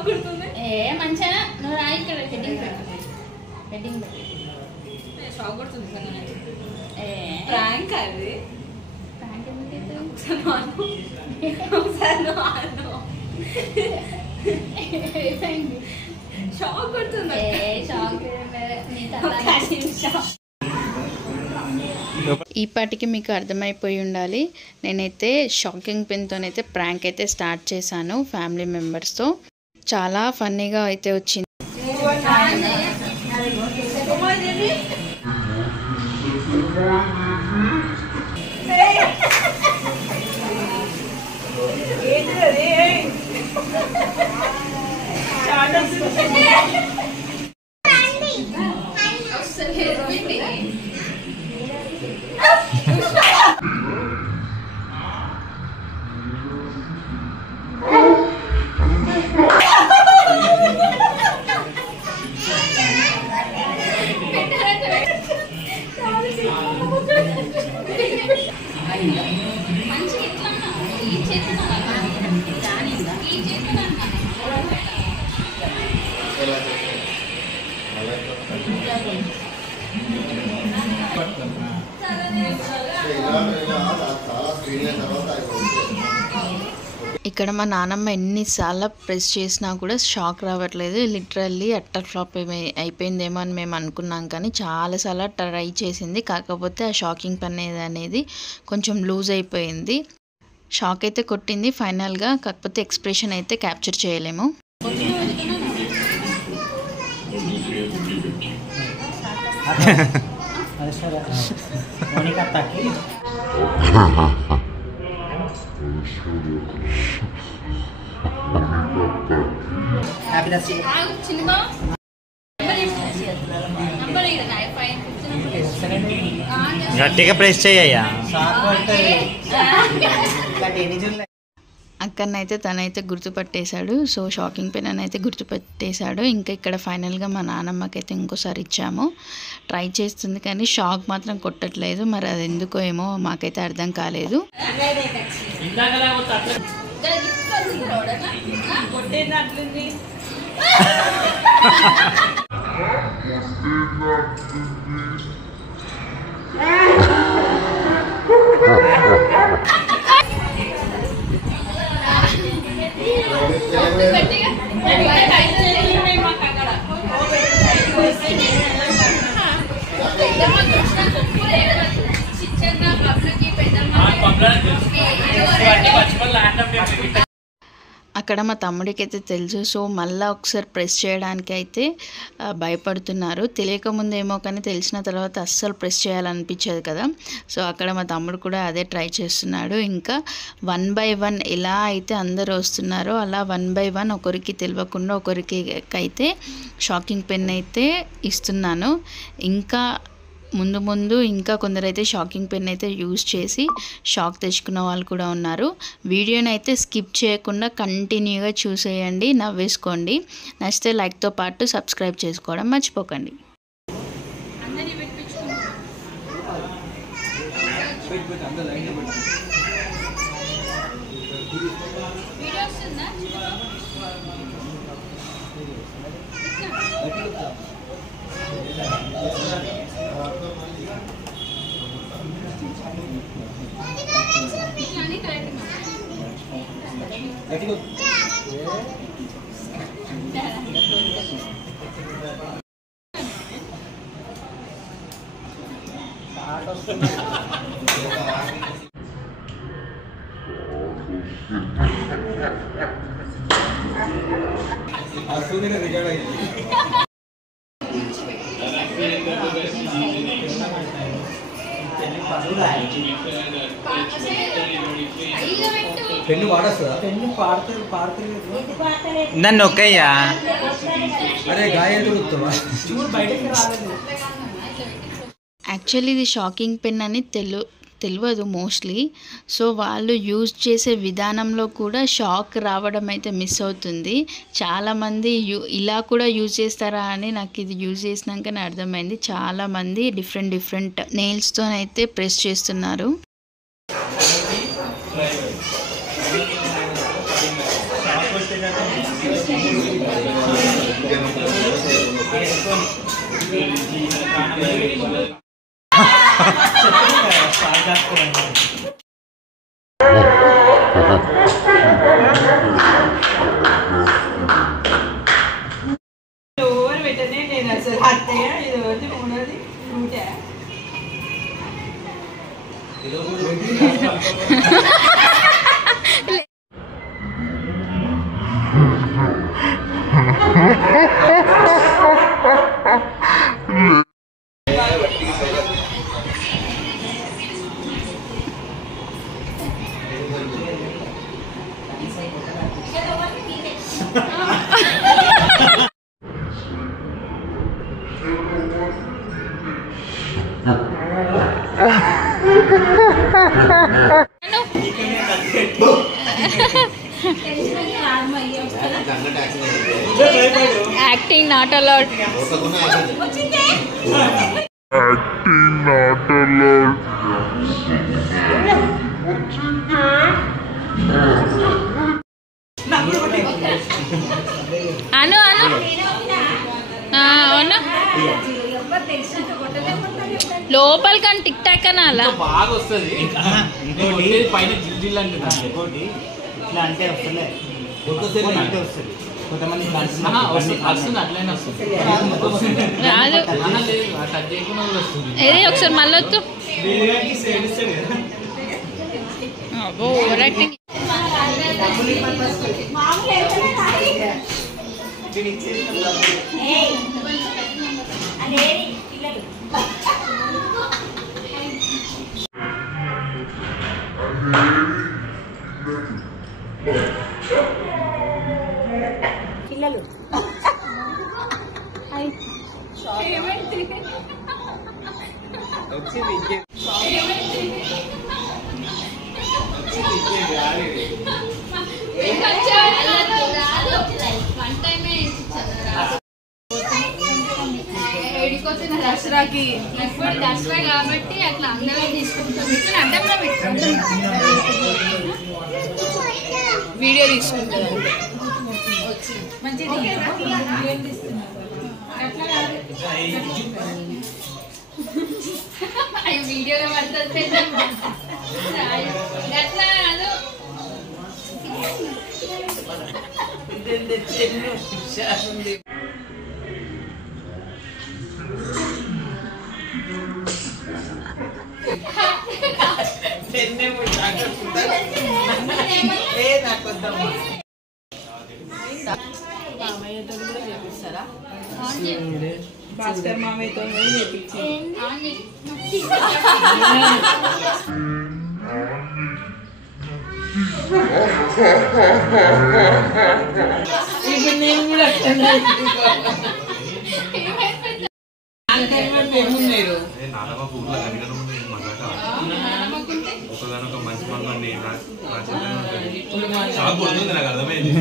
Shock కొడుతుంది. మంచిగా నువ్వు రా ఇక్కడ హెడ్డింగ్ హెడ్డింగ్ షాక్ కొడుతుంది ప్రాంక్ అది. షాక్ కొడుతుంది. ఈ పాటికి మీకు అర్థమైపోయి ఉండాలి, నేనైతే షాకింగ్ పెన్తోనైతే ప్రాంక్ అయితే స్టార్ట్ చేశాను ఫ్యామిలీ మెంబర్స్తో. చాలా ఫన్నీగా అయితే వచ్చింది. ఇక్కడ మా నాన్నమ్మ ఎన్నిసార్లు ప్రెస్ చేసినా కూడా షాక్ రావట్లేదు. లిటరల్లీ అట్టర్ ఫ్లాప్ అయిపోయిందేమో అని మేము అనుకున్నాం, కానీ చాలాసార్లు ట్రై చేసింది. కాకపోతే ఆ షాకింగ్ పెన్ అనేది కొంచెం లూజ్ అయిపోయింది. షాక్ అయితే కొట్టింది ఫైనల్గా, కాకపోతే ఎక్స్ప్రెషన్ అయితే క్యాప్చర్ చేయలేము. గట్టిగా ప్రెస్ చేయయ్యా. అక్కడనైతే తనైతే గుర్తుపట్టేశాడు. సో షాకింగ్ పెన్ అని అయితే గుర్తుపట్టేశాడు. ఇంకా ఇక్కడ ఫైనల్గా మా నాన్నమ్మకైతే ఇంకోసారి ఇచ్చాము. ట్రై చేస్తుంది కానీ షాక్ మాత్రం కొట్టట్లేదు. మరి అది ఎందుకో ఏమో మాకైతే అర్థం కాలేదు. అక్కడ మా తమ్ముడికి అయితే తెలుసు. సో మళ్ళీ ఒకసారి ప్రెస్ చేయడానికి అయితే భయపడుతున్నారు. తెలియకముందేమో కానీ తెలిసిన తర్వాత అస్సలు ప్రెస్ చేయాలనిపించదు కదా. సో అక్కడ మా తమ్ముడు కూడా అదే ట్రై చేస్తున్నాడు. ఇంకా 1 by 1 ఎలా అయితే అందరూ వస్తున్నారో అలా 1 by 1 ఒకరికి తెలియకుండా ఒకరికి అయితే షాకింగ్ పెన్ అయితే ఇస్తున్నాను. ఇంకా ముందు ఇంకా కొందరైతే షాకింగ్ పెన్ అయితే యూజ్ చేసి షాక్ తెచ్చుకున్న వాళ్ళు కూడా ఉన్నారు. వీడియోని అయితే స్కిప్ చేయకుండా కంటిన్యూగా చూసేయండి, నవ్వేసుకోండి. నచ్చితే లైక్తో పాటు సబ్స్క్రైబ్ చేసుకోవడం మర్చిపోకండి. పెన్ను వాడొస్తుందా? నన్ను నొక్కయ్యా. అరే గాయం దొరుకుతావా? యాక్చువల్లీ ఇది షాకింగ్ పెన్ అని తెలియదు మోస్ట్లీ. సో వాళ్ళు యూజ్ చేసే విధానంలో కూడా షాక్ రావడం అయితే మిస్ అవుతుంది. చాలామంది ఇలా కూడా యూజ్ చేస్తారా అని నాకు ఇది యూజ్ చేసినాకనే అర్థమైంది. చాలామంది డిఫరెంట్ నెయిల్స్తోనైతే ప్రెస్ చేస్తున్నారు. ఓవర్ పెట్టనే నేను అసలు అత్తయ్య ఇది వచ్చి మూడోది ఫ్రూటే యాక్టింగ్ నాట్ అలౌడ్. అను అను అవును లోపలికని టిక్ టాక్ అని అలా బాగా వస్తుంది. పైన జిల్ ఇంకోటి ఇట్లా అంటే వస్తలే అంటే వస్తుంది. కొంతమంది వస్తుంది అట్లనే వస్తుంది. రాదు. లేదు టచ్ చేయకుండా కూడా వస్తుంది. ఏది ఒకసారి మళ్ళీ వద్దు. Over acting. పిల్లలు దసరాకి ఇప్పుడు దసరా కాబట్టి అట్లా అందరూ తీసుకుంటాం. అడ్డంలో వీడియో తీసుకుంటారు. వీడియోలో పడుతుంది అట్లా కాదు. మామయ్యతో కూడా చేపిస్తారా? అవును. భాస్కర్ మామయ్యతో చేపించి ఇప్పుడు నేను కూడా మీరు ఒకదానొక మంచి మనల్ని నాకు అర్థమైంది.